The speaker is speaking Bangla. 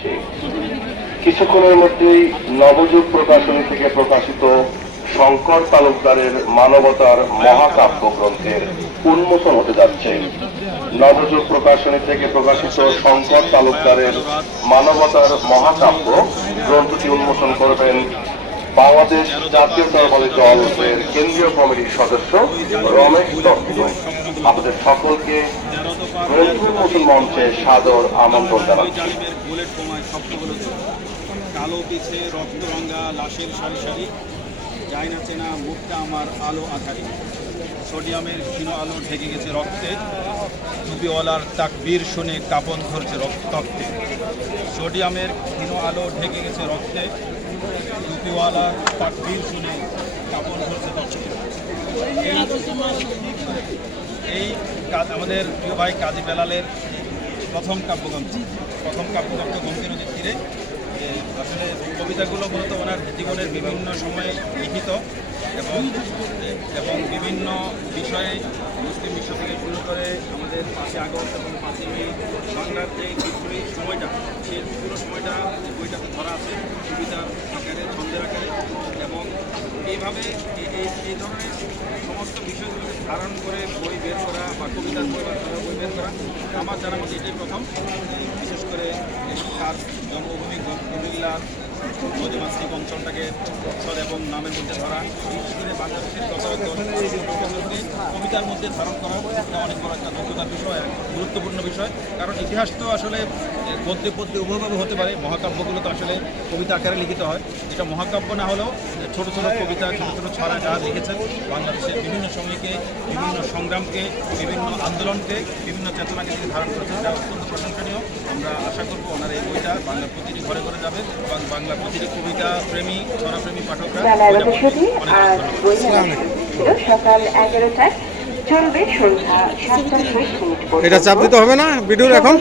আসছে। কিছুক্ষণের মধ্যেই নবযুগ প্রকাশনী থেকে প্রকাশিত শঙ্কর তালুকদারের মানবতার মহাকাব্য গ্রন্থের উন্মোচন হতে যাচ্ছে। নবযুগ প্রকাশনী থেকে প্রকাশিত শঙ্কর তালুকদারের মানবতার মহাকাব্য গ্রন্থটি উন্মোচন করবেন বাংলাদেশ জাতীয়তাবাদী দলের কেন্দ্রীয় কমিটির সদস্য রমেশ দত্ত। আপনাদের সকলকে গ্রন্থ উন্মোচন মঞ্চে সাদর আমন্ত্রণ জানাচ্ছি। কালো পিছে রক্তরঙা লাশের সারি সারি যায় না চেনা মুখটা আমার আলো আধারি। সোডিয়ামের ক্ষীণ আলো ঢেকে গেছে রক্তে, টুপিওয়ালার তাকবীর শুনে কাঁপন ধরছে রক্তে। সোডিয়ামের ক্ষীণ আলো ঢেকে গেছে রক্তে, টুপিওয়ালার তাকবীর শুনে কাঁপন ধরছে রক্তে। এই আমাদের প্রিয় ভাই কাজী বেলালের প্রথম কাব্যগ্রন্থ গমতি নদীর তীরে। আসলে কবিতাগুলো মূলত ওনার জীবনের বিভিন্ন সময়ে লিখিত এবং বিভিন্ন বিষয়ে মুসলিম বিশ্ব থেকে শুরু করে আমাদের 5ই আগস্ট এবং 5ই মে বাংলার যে বিদ্রোহী সময়টা, সেই পুরো সময়টা বইটাতে ধরা আছে কবিতার আকারে, ছন্দের আকারে। এবং এইভাবে এই ধরনের সমস্ত বিষয়গুলোকে ধারণ করে বই বের করা বা কবিতার বই বা বই বের করা আমার জানা মধ্যে এটাই প্রথম। বিশেষ করে তার জন্মভূমি কুমিল্লার মধুমাছিক অঞ্চলটাকে অক্ষর এবং নামের মধ্যে ধরা, বিশেষ করে বাংলাদেশের কবিতার মধ্যে ধারণ করা অনেক বড় একটা দক্ষতার বিষয়, গুরুত্বপূর্ণ বিষয়। কারণ ইতিহাস তো আসলে পদ্যে পদ্যে উভয়ভাবে হতে পারে। মহাকাব্যগুলো তো আসলে কবিতা আকারে লিখিত হয়। এটা মহাকাব্য না হলেও ছোট ছোট কবিতা, ছোট ছোট ছড়া যা লিখেছেন বাংলাদেশের বিভিন্ন সময়কে, বিভিন্ন সংগ্রামকে, বিভিন্ন আন্দোলনকে, বিভিন্ন চেতনাকে তিনি ধারণ করেছেন, যা অত্যন্ত প্রশংসনীয়। আমরা আশা করব ওনার এই বইটা বাংলার প্রতিটি ঘরে ঘরে যাবে এবং বাংলার প্রতিটি কবিতা প্রেমী, ছড়াপ্রেমী পাঠকরা সকাল 11টায় চলবে সন্ধ্যা 7টা 20 মিনিট। এটা চাপ দিতে হবে না ভিডিওর এখন?